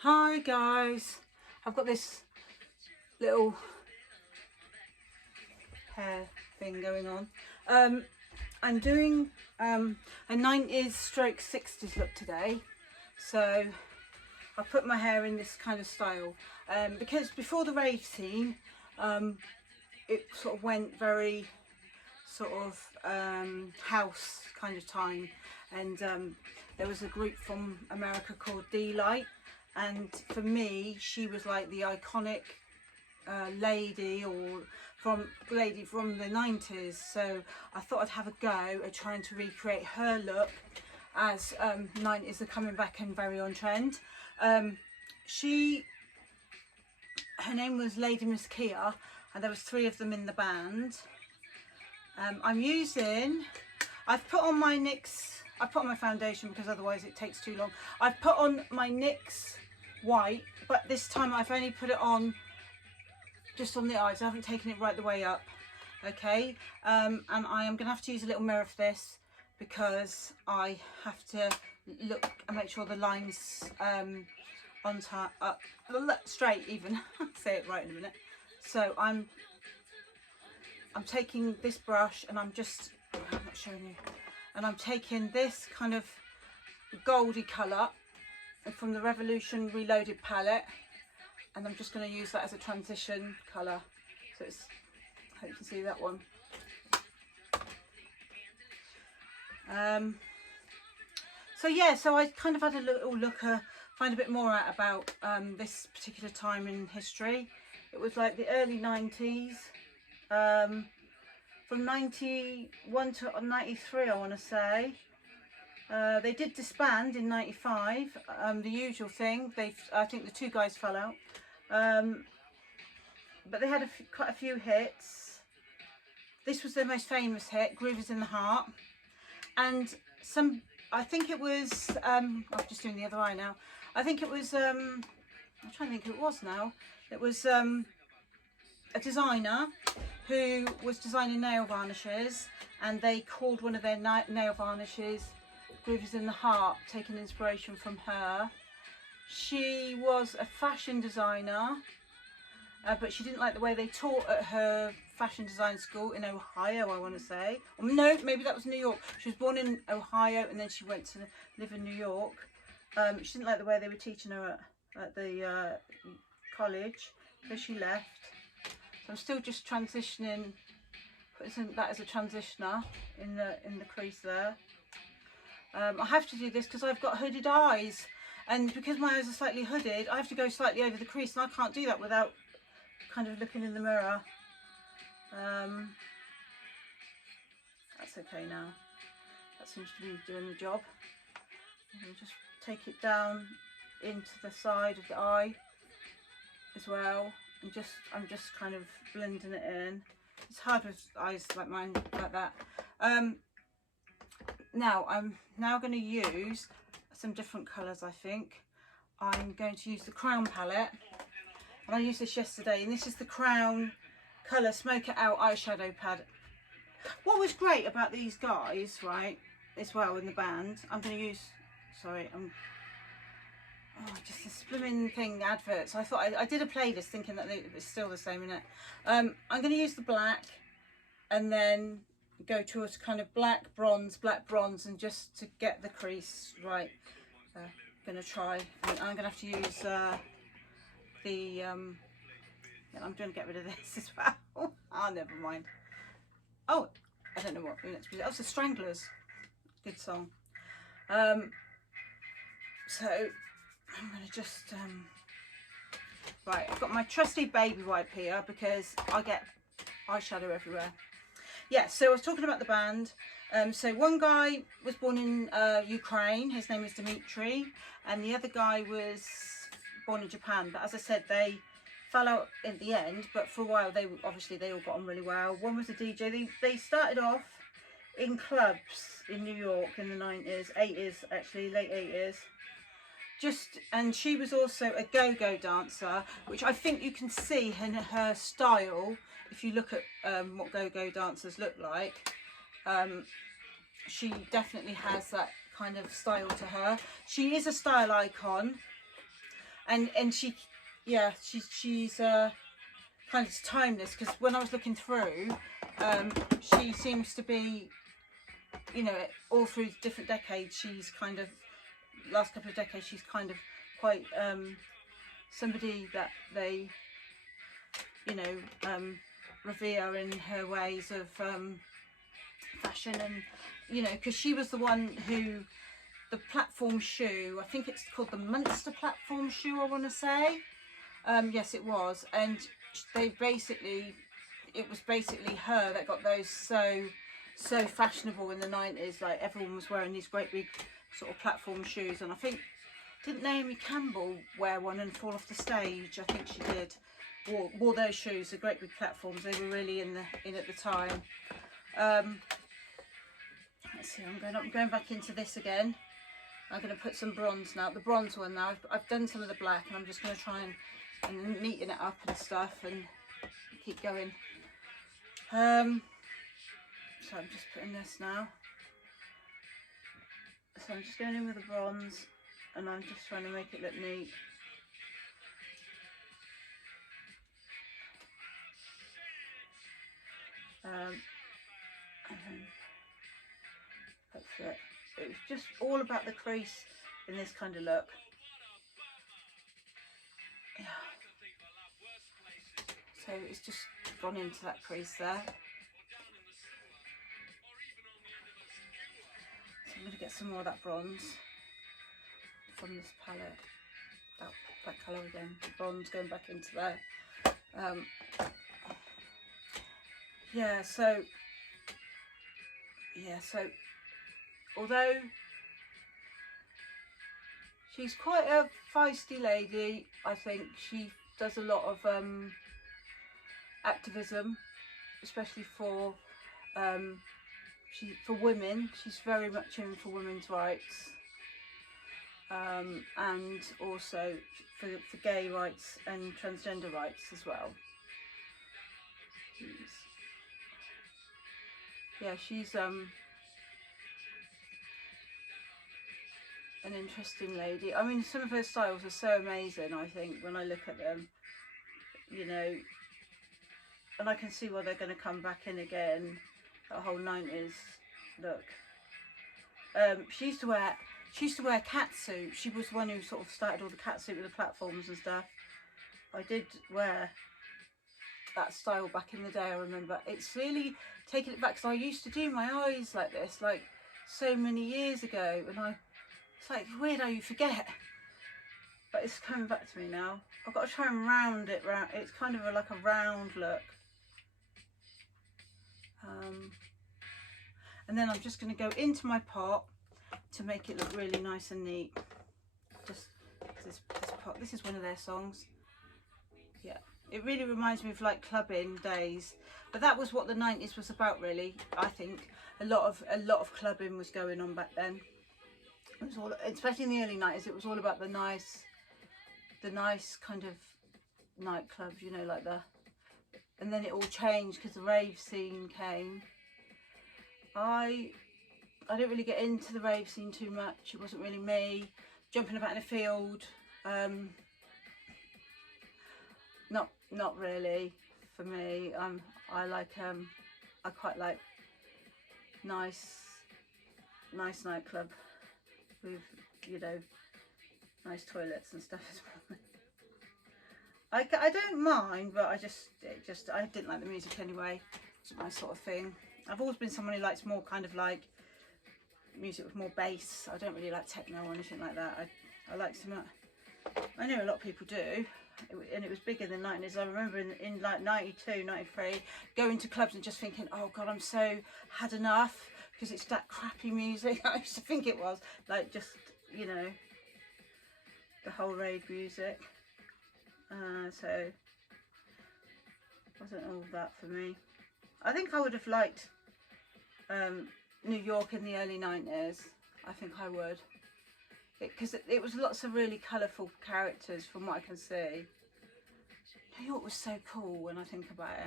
Hi guys, I've got this little hair thing going on. I'm doing a 90s stroke 60s look today, so I put my hair in this kind of style because before the rave scene it sort of went very sort of house kind of time, and there was a group from America called D-Light, and for me she was like the iconic lady from the 90s, so I thought I'd have a go at trying to recreate her look as 90s are coming back and very on trend. Her name was Lady Miss Kia, and there was 3 of them in the band. I've put on my NYX, I put on my foundation because otherwise it takes too long. I've put on my NYX white, but this time I've only put it on just on the eyes. I haven't taken it right the way up. Okay, and I am going to have to use a little mirror for this because I have to look and make sure the lines on top, straight even. I'll say it right in a minute. So I'm taking this brush and I'm not showing you, and I'm taking this kind of goldy colour from the Revolution Reloaded palette, and I'm just going to use that as a transition colour. So it's, I hope you can see that one. So yeah, so I kind of had a little look, find a bit more out about this particular time in history. It was like the early 90s, from 91 to 93, I want to say. They did disband in 95, the usual thing. I think the 2 guys fell out, but they had quite a few hits. This was their most famous hit, Groove Is in the Heart, and I think it was, I'm just doing the other eye now. I think it was, I'm trying to think who it was now. It was a designer who was designing nail varnishes, and they called one of their nail varnishes Groove Is in the Heart, taking inspiration from her. She was a fashion designer, but she didn't like the way they taught at her fashion design school in Ohio, I want to say. Or no, maybe that was New York. She was born in Ohio and then she went to live in New York. She didn't like the way they were teaching her at the college, so she left. So I'm still just transitioning, putting that as a transitioner in the crease there. I have to do this because I've got hooded eyes, and because my eyes are slightly hooded, I have to go slightly over the crease, and I can't do that without kind of looking in the mirror. That's okay now. That seems to be doing the job. I'm going to just take it down into the side of the eye as well, and I'm just kind of blending it in. It's hard with eyes like mine, like that. Now I'm going to use some different colours. I think I'm going to use the Crown palette, and I used this yesterday, and this is the Crown colour Smoke It Out eyeshadow pad. What was great about these guys, right, as well in the band, I'm going to use, sorry, just this blooming thing, adverts. I thought I did a playlist thinking that it was still the same, innit? I'm going to use the black and then go towards kind of black bronze, and just to get the crease right. Going to try, and I'm going to have to use I'm going to get rid of this as well. Oh, never mind. Oh, I don't know what the next music. Oh, it's the Stranglers. Good song. So I'm going to just right, I've got my trusty baby wipe here because I get eyeshadow everywhere. Yeah, so I was talking about the band. So one guy was born in Ukraine, his name is Dimitri, and the other guy was born in Japan, but as I said, they fell out in the end, but for a while they all got on really well. One was a DJ. They started off in clubs in New York in the 90s, 80s actually, late 80s. And she was also a go-go dancer, which I think you can see in her style if you look at what go-go dancers look like. She definitely has that kind of style to her. She is a style icon. and she, yeah, she's kind of timeless, because when I was looking through, she seems to be, you know, all through different decades, she's kind of, last couple of decades, she's kind of quite somebody that they, you know, revere in her ways of fashion, and, you know, because she was the one who, the platform shoe, I think it's called the Munster platform shoe, I want to say. Yes, it was. And they basically, it was basically her that got those so fashionable in the 90s. Like, everyone was wearing these great big sort of platform shoes. And I think, didn't Naomi Campbell wear one and fall off the stage? I think she did. Wore those shoes, the great big platforms. They were really in at the time. Let's see, I'm going back into this again. I'm going to put some bronze now, the bronze one now. I've done some of the black, and I'm just going to try and neaten it up and stuff and keep going. So I'm just putting this now. So I'm just going in with the bronze, and I'm just trying to make it look neat. And then that's it. It was just all about the crease in this kind of look. Yeah. So it's just gone into that crease there. So I'm going to get some more of that bronze from this palette. That colour again, the bronze going back into there. Yeah, so although she's quite a feisty lady, I think she does a lot of activism, especially for women. She's very much in for women's rights, and also for gay rights and transgender rights as well. She's an interesting lady. I mean, some of her styles are so amazing, I think, when I look at them, you know, and I can see why they're going to come back in again, that whole 90s look. She used to wear catsuit. She was the one who sort of started all the catsuit with the platforms and stuff. I did wear that style back in the day, I remember. It's really taken it back, because I used to do my eyes like this, like so many years ago, and it's like weird how you forget, but it's coming back to me now. I've got to try and round it round. It's kind of like a round look. And then I'm just going to go into my pot to make it look really nice and neat. Just this pot, this is one of their songs. Yeah, it really reminds me of like clubbing days, but that was what the 90s was about, really. I think a lot of clubbing was going on back then. It was all, especially in the early 90s, it was all about the nice kind of nightclubs, you know, like and then it all changed because the rave scene came. I didn't really get into the rave scene too much. It wasn't really me. Jumping about in a field, not really for me. I quite like nice nightclub with, you know, nice toilets and stuff as well. I don't mind, but I didn't like the music anyway. It's my sort of thing. I've always been someone who likes more kind of like music with more bass. I don't really like techno or anything like that. I like some, I know a lot of people do, and it was big in the 90s. I remember in like 92, 93, going to clubs and just thinking, oh God, I'm so had enough, because it's that crappy music. I used to think it was like, just, you know, the whole rave music. So wasn't all that for me. I think I would have liked New York in the early 90s. I think I would, because it was lots of really colourful characters from what I can see. New York was so cool when I think about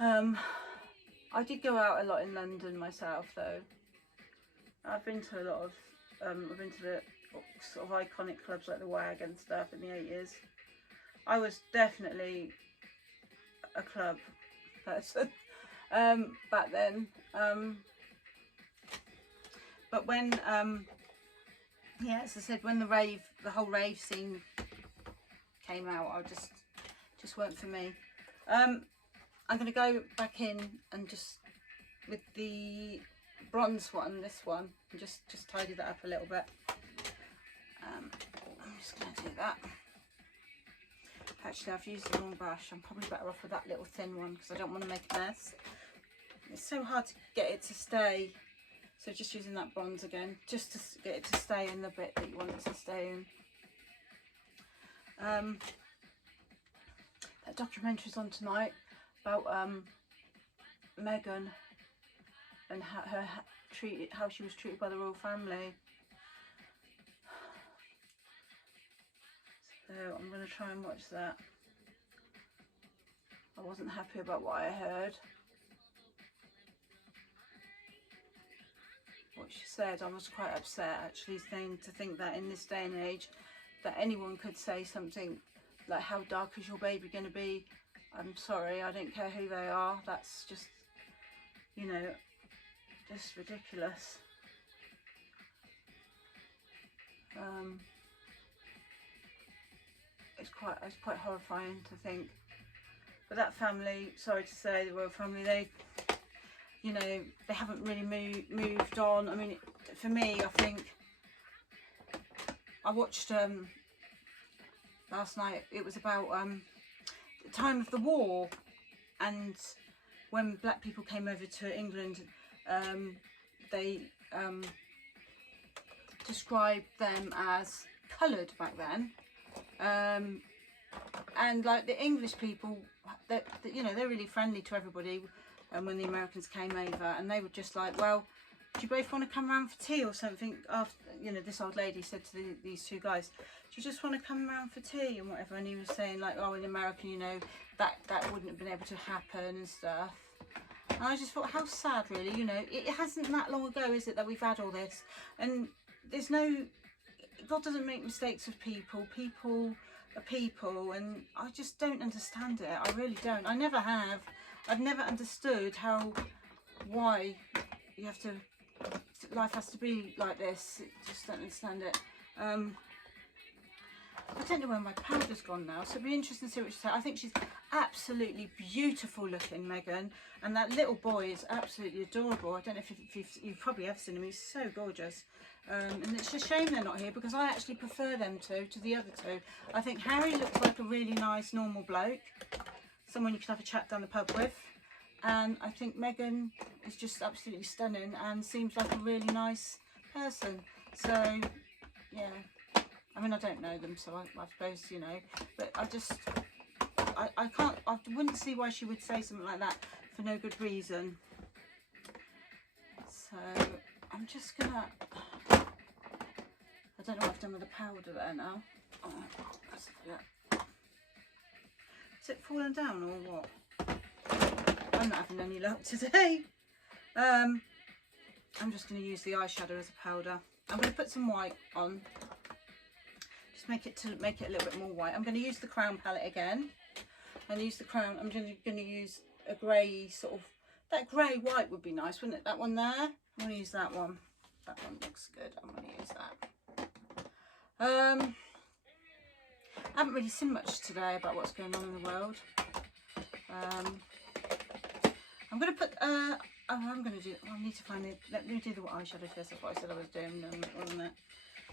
it. I did go out a lot in London myself, though. I've been to a lot of I've been to the sort of iconic clubs like the WAG and stuff in the 80s. I was definitely a club person back then. But when, yeah, as I said, when the whole rave scene came out, I just weren't for me. I'm going to go back in and just with the bronze one, this one, and just tidy that up a little bit. I'm just going to do that. Actually, I've used the wrong brush. I'm probably better off with that little thin one because I don't want to make a mess. It's so hard to get it to stay. So just using that bronze again, just to get it to stay in the bit that you want it to stay in. That documentary's on tonight about Meghan and how she was treated by the royal family. So I'm going to try and watch that. I wasn't happy about what I heard. What she said, I was quite upset actually, saying to think that in this day and age that anyone could say something like, how dark is your baby going to be? I'm sorry, I don't care who they are. That's just, you know, just ridiculous. It's quite horrifying to think. But that family, sorry to say, the royal family, they, you know, they haven't really moved on. I mean, for me, I think I watched last night. It was about the time of the war, and when black people came over to England, they described them as coloured back then. And like the English people, you know, they're really friendly to everybody. And when the Americans came over, and they were just like, well, do you both want to come around for tea or something? After, you know, this old lady said to these two guys, do you just want to come around for tea and whatever? And he was saying like, oh, in America, you know, that wouldn't have been able to happen and stuff. And I just thought, how sad, really. You know, it hasn't that long ago, is it, that we've had all this? And there's no, God doesn't make mistakes with people. People are people, and I just don't understand it. I really don't. I never have. I've never understood why you have to, life has to be like this. Just don't understand it. I don't know where my powder's gone now, so it'll be interesting to see what she says. I think she's absolutely beautiful looking, Meghan, and that little boy is absolutely adorable. I don't know if you've probably ever seen him. He's so gorgeous. And it's a shame they're not here, because I actually prefer them two to the other two. I think Harry looks like a really nice, normal bloke, someone you can have a chat down the pub with. And I think Meghan is just absolutely stunning and seems like a really nice person. So, yeah. I mean, I don't know them, so I suppose, you know. But I can't, I wouldn't see why she would say something like that for no good reason. So, I'm just gonna, I don't know what I've done with the powder there now. Oh, let's have a look. Is it falling down or what? I'm not having any luck today. I'm just going to use the eyeshadow as a powder. I'm going to put some white on. Just make it a little bit more white. I'm going to use the Crown palette again. And use the Crown. I'm going to use a grey sort of, that grey white would be nice, wouldn't it? That one there. I'm going to use that one. That one looks good. I'm going to use that. I haven't really seen much today about what's going on in the world. I'm going to put, I'm going to do, I need to find it, let me do the eyeshadow first. That's what I said I was doing, wasn't it?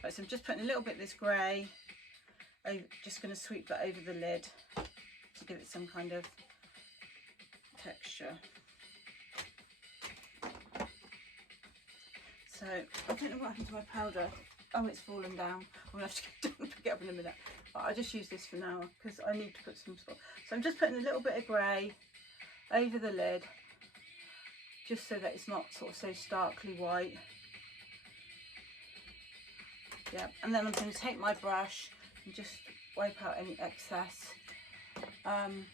Right, so I'm just putting a little bit of this grey, just going to sweep that over the lid to give it some kind of texture. So, I don't know what happened to my powder. Oh, it's fallen down. I'm going to have to go down and pick it up in a minute. But I'll just use this for now, because I need to put some spot. So I'm just putting a little bit of grey over the lid, just so that it's not sort of so starkly white. Yeah, and then I'm going to take my brush and just wipe out any excess. And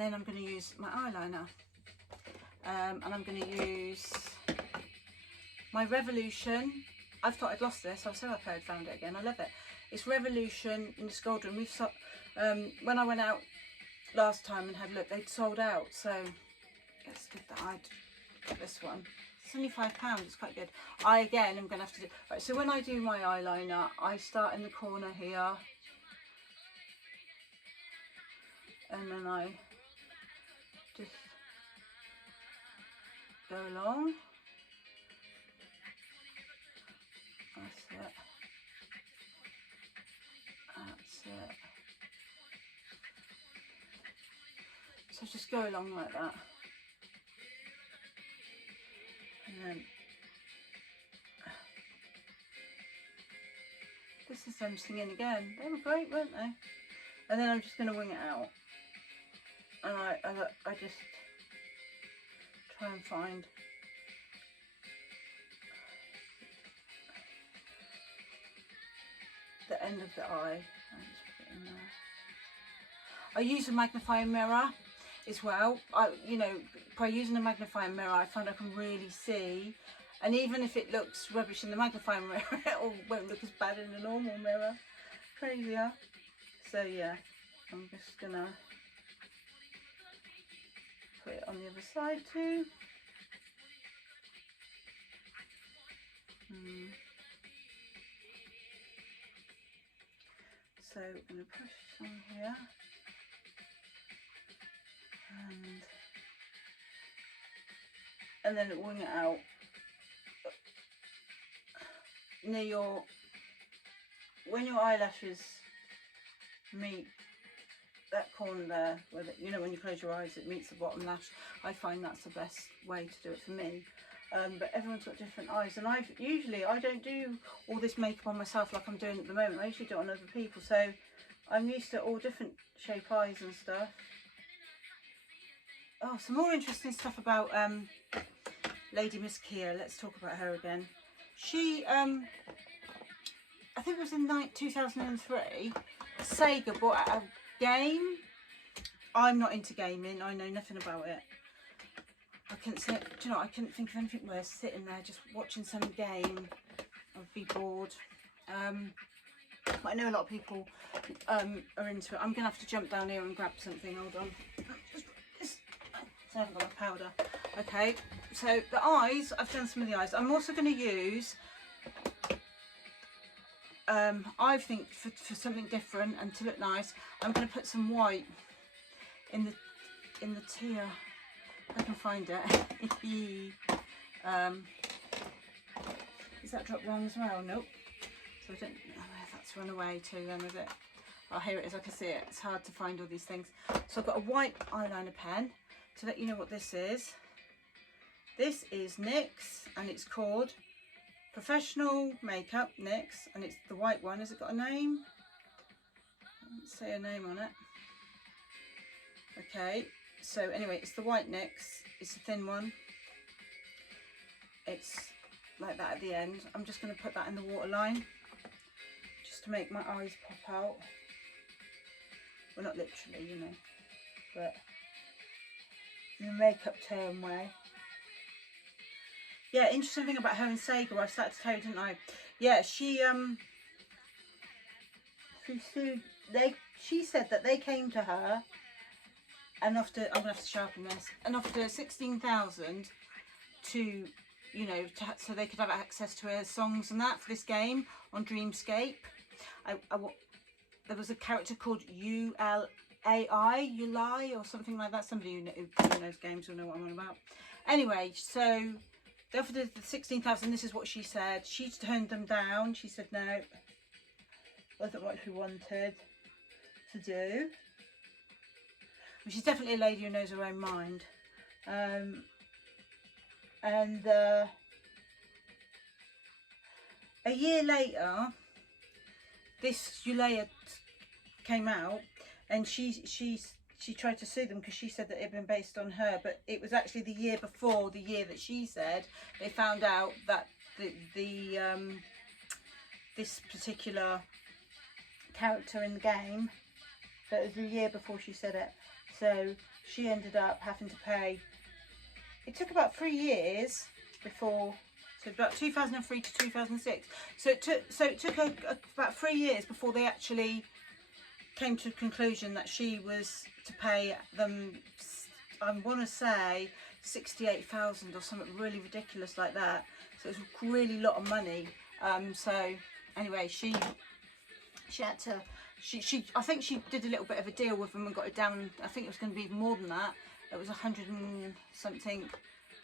then I'm going to use my eyeliner. And I'm going to use my Revolution I've thought I'd lost this. I was so happy I'd found it again. I love it. It's Revolution in the Gold Room. When I went out last time and had a look, they'd sold out. So it's good that I'd got this one. It's only £5. It's quite good. Again, I'm going to have to do... Right, so when I do my eyeliner, I start in the corner here. And then I just go along. That's it. That's it. So just go along like that. And then this is them singing again. They were great, weren't they? And then I'm just going to wing it out. And I just try and find the end of the eye. I just put it in there. I use a magnifying mirror as well. You know, by using a magnifying mirror, I find I can really see. And even if it looks rubbish in the magnifying mirror, it won't look as bad in the normal mirror. Crazier. So yeah, I'm just gonna put it on the other side too. So I'm going to push on here and then wing it out near when your eyelashes meet that corner there, where you know, when you close your eyes it meets the bottom lash. I find that's the best way to do it for me. But everyone's got different eyes, and I don't do all this makeup on myself like I'm doing at the moment. I usually do it on other people, so I'm used to all different shape eyes and stuff. Oh, some more interesting stuff about Lady Miss Kia. Let's talk about her again. She, I think it was in 2003, Sega bought out a game. I'm not into gaming. I know nothing about it. I couldn't sit, do you know, I couldn't think of anything worse, sitting there just watching some game. I'd be bored. But I know a lot of people are into it. I'm going to have to jump down here and grab something. Hold on. I haven't got my powder. Okay, so the eyes, I've done some of the eyes. I'm also going to use, I think for something different and to look nice, I'm going to put some white in the tear. I can find it. Is that drop wrong as well? Nope. So I don't know if that's run away too then, is it? Oh, here it is. I can see it. It's hard to find all these things. So I've got a white eyeliner pen to let you know what this is. This is NYX and it's called Professional Makeup NYX, and it's the white one. Has it got a name? I didn't say a name on it. Okay. So anyway, it's the white NYX, it's a thin one. It's like that at the end. I'm just going to put that in the waterline, just to make my eyes pop out. Well, not literally, you know, but in the makeup term way. Yeah, interesting thing about her and Sega, I started to tell you, didn't I? Yeah, she said that they came to her, and after, I'm gonna have to sharpen this, and after 16,000 to, you know, so they could have access to her songs and that for this game on Dreamscape. There was a character called Ulai or something like that. Somebody who knows games will know what I'm on about. Anyway, so they offered her the 16,000. This is what she said. She turned them down. She said no, wasn't what she wanted to do. She's definitely a lady who knows her own mind. A year later, this Ulai came out, and she tried to sue them because she said that it had been based on her, but it was actually the year before the year that she said they found out that this particular character in the game, that was the year before she said it. So she ended up having to pay. It took about 3 years before So about 2003 to 2006. So it took about 3 years before they actually came to the conclusion that she was to pay them, I want to say 68,000 or something really ridiculous like that. So it was a really lot of money. So anyway, she had to, I think she did a little bit of a deal with them and got it down. I think it was going to be even more than that. It was 100 and something,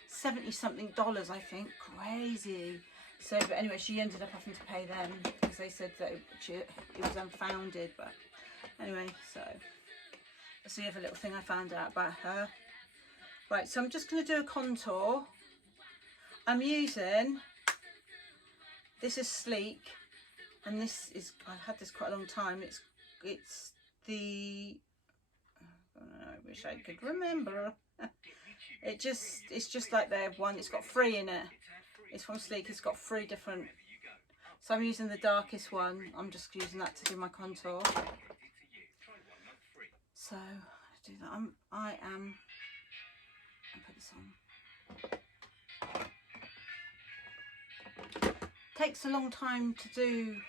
70 something dollars, I think. Crazy. So, but anyway, she ended up having to pay them because they said that it was unfounded. But anyway, so that's the other little thing I found out about her. Right, so I'm just going to do a contour. I'm using, this is Sleek, and this is, I've had this quite a long time. It's the, I wish I could remember. It's just like their one. It's got 3 in it. It's from Sleek. It's got 3 different. So I'm using the darkest one. I'm just using that to do my contour. So let's do that. I put this on. Takes a long time to do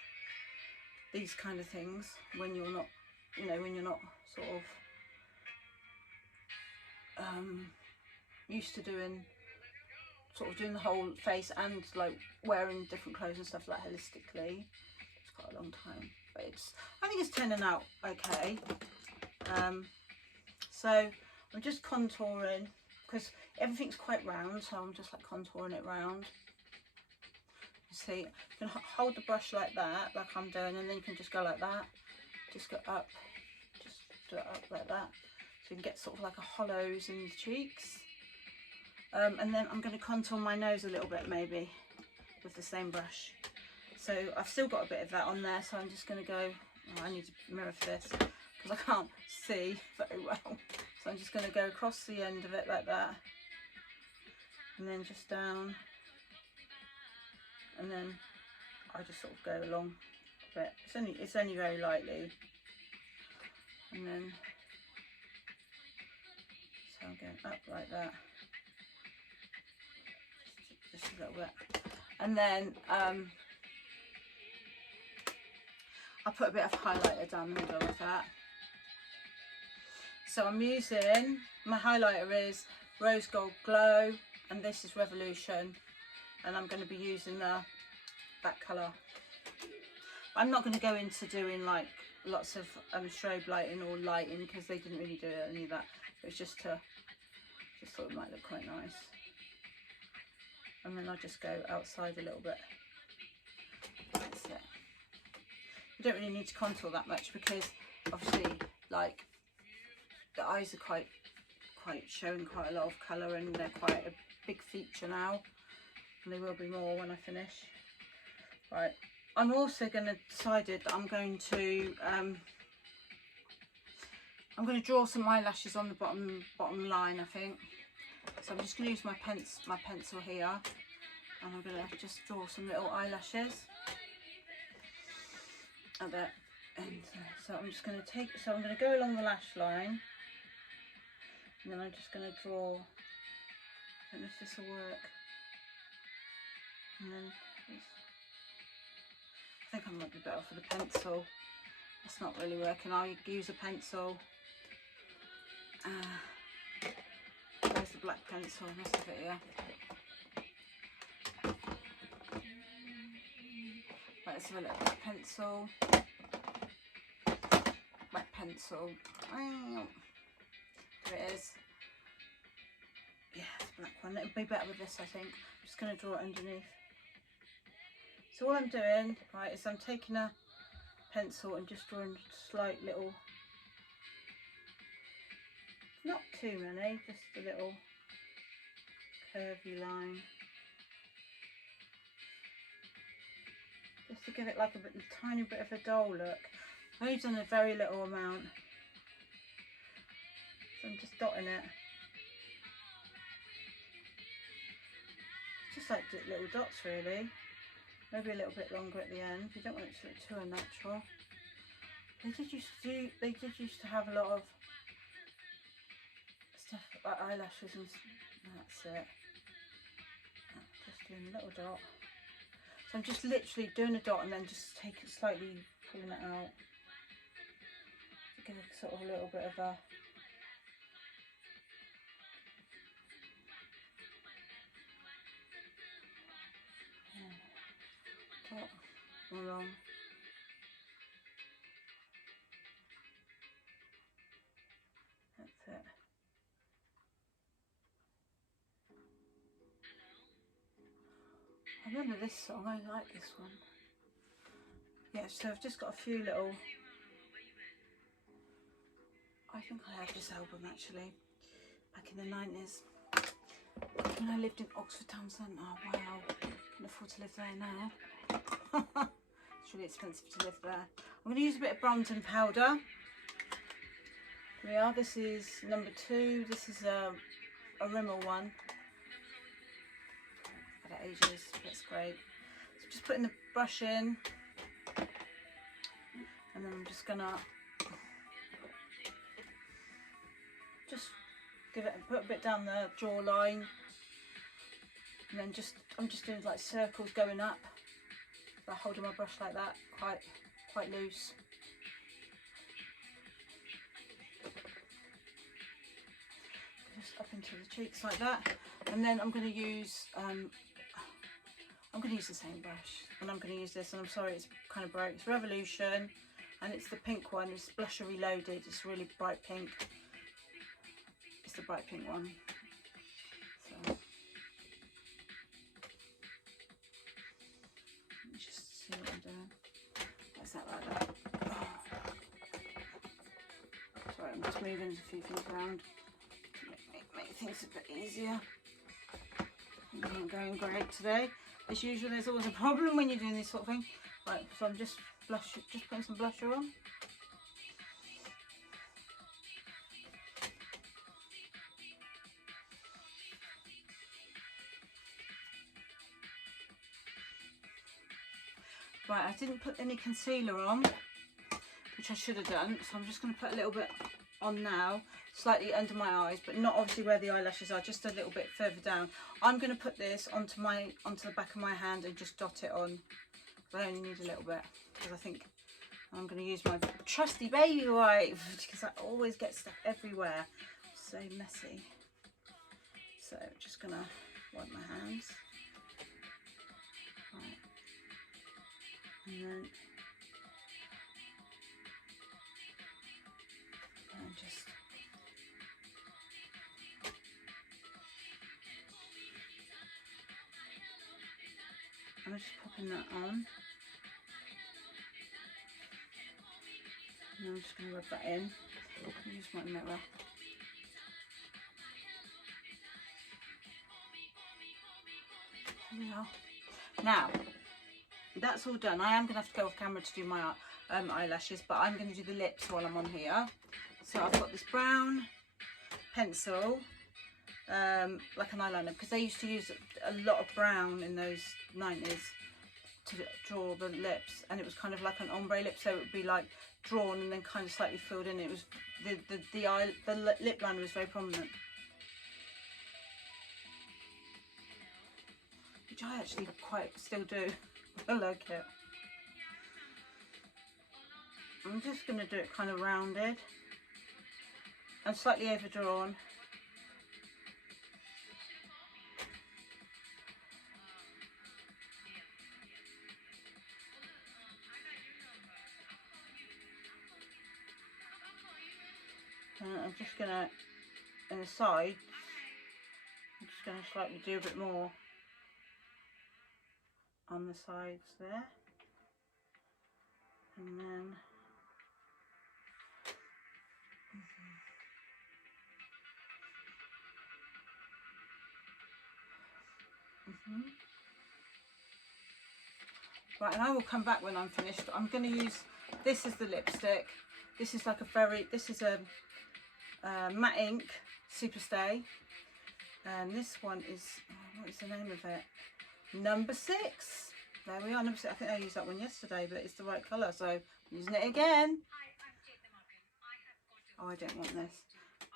these kind of things when you're not, you know, when you're not sort of used to doing the whole face and like wearing different clothes and stuff like holistically. It's quite a long time, but I think it's turning out okay. So I'm just contouring because everything's quite round, so I'm just like contouring it round. You see, you can hold the brush like that, like I'm doing, and then you can just go like that, just go up, just do it up like that, so you can get sort of like a hollows in the cheeks. And then I'm going to contour my nose a little bit maybe with the same brush. So I've still got a bit of that on there, so I'm just going to go, oh, I need to mirror for this because I can't see very well. So I'm just going to go across the end of it like that, and then just down, and then I just sort of go along a bit. It's only very lightly, and then so I'm going up like that. Just a little bit, and then I'll put a bit of highlighter down the middle of that. So I'm using, my highlighter is Rose Gold Glow, and this is Revolution, and I'm going to be using that colour. I'm not going to go into doing like lots of strobe lighting or lighting because they didn't really do any of that. It was just thought it might look quite nice. And then I'll just go outside a little bit. That's it. You don't really need to contour that much because obviously like the eyes are quite showing quite a lot of colour, and they're quite a big feature now, and they will be more when I finish. Right, I'm also going to decided that I'm going to draw some eyelashes on the bottom line, I think. So I'm just going to use my pencil here, and I'm going to just draw some little eyelashes at that end. So I'm just going to I'm going to go along the lash line, and then I'm just going to draw, I don't know if this will work, and then I think I might be better for the pencil. That's not really working. I'll use a pencil. Where's the black pencil? I must have it here. Right, let's have a look. Black pencil. Black pencil. There it is. Yeah, it's a black one. It'll be better with this, I think. I'm just going to draw it underneath. So all I'm doing, right, is I'm taking a pencil and just drawing slight little, not too many, just a little curvy line, just to give it like a tiny bit of a dull look. I've only done a very little amount, so I'm just dotting it, just like little dots really. Maybe a little bit longer at the end. You don't want it to look too unnatural. They did used to have a lot of stuff like eyelashes, and that's it. Just doing a little dot. So I'm just literally doing a dot and then just slightly pulling it out to give it sort of a little bit of a dot along. That's it. I remember this song, I like this one. Yeah, so I've just got a few little, I think I had this album actually, back in the 90s, when I lived in Oxford Town Centre. Oh wow, can afford to live there now. It's really expensive to live there. I'm going to use a bit of bronzing powder. Here we are, this is number 2, this is a Rimmel one. Had it ages, that's great. So just putting the brush in, and then I'm just gonna just put a bit down the jawline, and then I'm just doing like circles going up, by holding my brush like that, quite loose. Just up into the cheeks like that, and then I'm going to use the same brush, and I'm going to use this, and I'm sorry it's kind of bright. It's Revolution, and it's the pink one. It's Blusher Reloaded. It's really bright pink. It's the bright pink one. So let me just see what I'm doing. That's that like that. Oh. Sorry, I'm just moving a few things around to make things a bit easier. I'm not going great today. As usual, there's always a problem when you're doing this sort of thing. Right, so I'm just putting some blusher on. Right, I didn't put any concealer on, which I should have done, so I'm just going to put a little bit on now, slightly under my eyes, but not obviously where the eyelashes are, just a little bit further down. I'm going to put this onto the back of my hand and just dot it on. I only need a little bit, because I think I'm going to use my trusty baby wipe, because I always get stuff everywhere. So messy. So just going to wipe my hands. Right. And then just I'm just popping that on, and I'm just going to rub that in. I'll use my mirror. There we are. Now that's all done. I am going to have to go off camera to do my eyelashes, but I'm going to do the lips while I'm on here. So I've got this brown pencil, like an eyeliner, because they used to use a lot of brown in those 90s to draw the lips, and it was kind of like an ombre lip, so it would be like drawn and then kind of slightly filled in. It was the lip liner was very prominent, which I actually quite still do. I like it. I'm just going to do it kind of rounded and slightly overdrawn. And I'm just going to, in the sides, I'm just going to slightly do a bit more on the sides there. And then right, and I will come back when I'm finished. I'm going to use this as the lipstick. This is like this is a matte ink Superstay, and this one is, what is the name of it? Number 6. There we are, number 6. I think I used that one yesterday, but it's the right colour, so I'm using it again. Oh, I don't want this.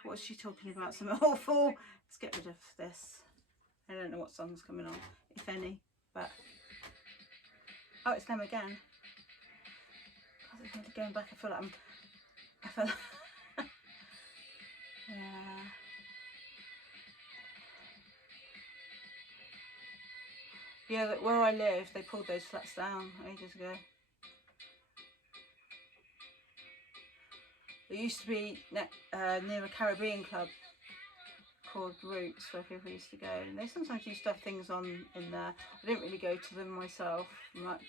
What is she talking about? Something awful. Let's get rid of this. I don't know what song's coming on, if any, but oh, it's them again. God, going back, I feel like yeah. Yeah, where I live, they pulled those flats down ages ago. It used to be near a Caribbean club called Roots, where people used to go, and they sometimes used to have things on in there. I didn't really go to them myself much.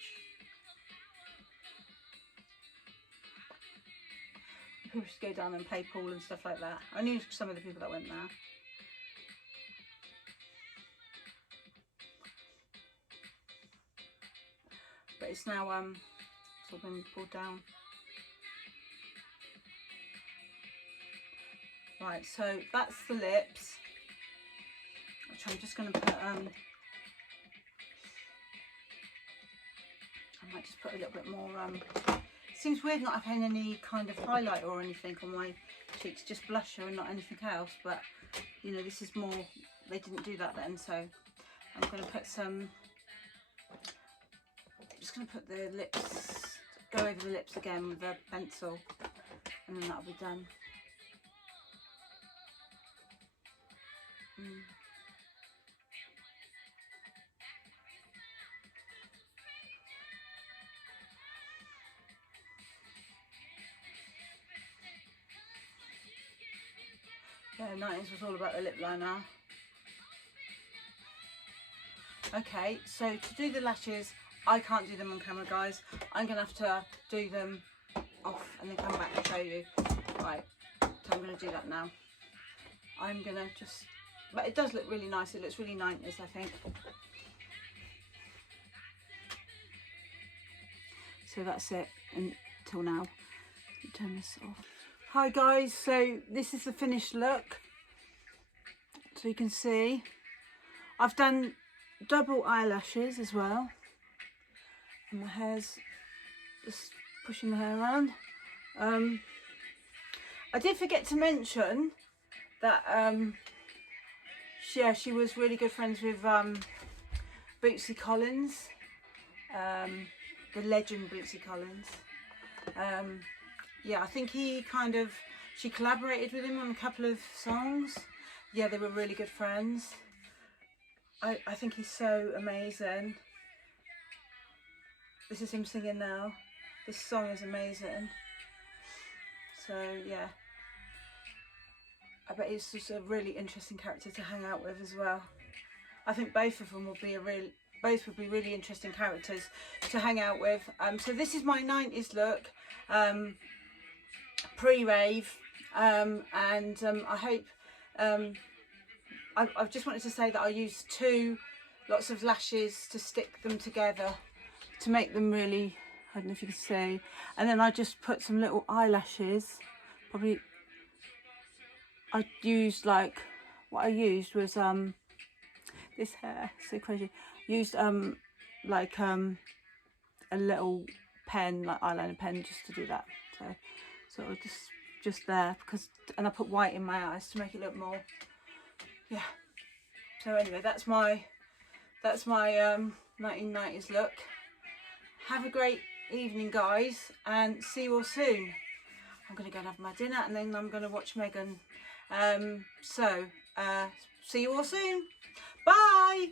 People used to go down and play pool and stuff like that. I knew some of the people that went there. But it's now it's all been pulled down. Right, so that's the lips, which I'm just going to put, I might just put a little bit more, it seems weird not having any kind of highlight or anything on my cheeks, just blusher and not anything else, but you know, this is more, they didn't do that then, so I'm going to put some, I'm just going to put the lips, go over the lips again with a pencil, and then that'll be done. Yeah, 90s was all about the lip liner. Okay, so to do the lashes, I can't do them on camera, guys. I'm going to have to do them off and then come back and show you. Right, so I'm going to do that now. I'm going to just, but it does look really nice. It looks really 90s, I think. So that's it until now. Turn this off. Hi guys, so this is the finished look. So you can see I've done double eyelashes as well, and my hair's just pushing the hair around. I did forget to mention that she was really good friends with Bootsy Collins, the legend Bootsy Collins. Yeah, I think she collaborated with him on a couple of songs. Yeah, they were really good friends. I think he's so amazing. This is him singing now. This song is amazing. So yeah, I bet he's just a really interesting character to hang out with as well. I think both of them would be really interesting characters to hang out with. So this is my 90s look. Pre-rave, and I hope I just wanted to say that I used lots of lashes to stick them together to make them really, I don't know if you can see, and then I just put some little eyelashes. Probably I used, like, what I used was this hair, so crazy, used like a little pen, like eyeliner pen, just to do that. So sort of just there, because, and I put white in my eyes to make it look more, yeah. So anyway, that's my 1990s look. Have a great evening, guys, and see you all soon. I'm gonna go and have my dinner, and then I'm gonna watch Megan. So see you all soon. Bye.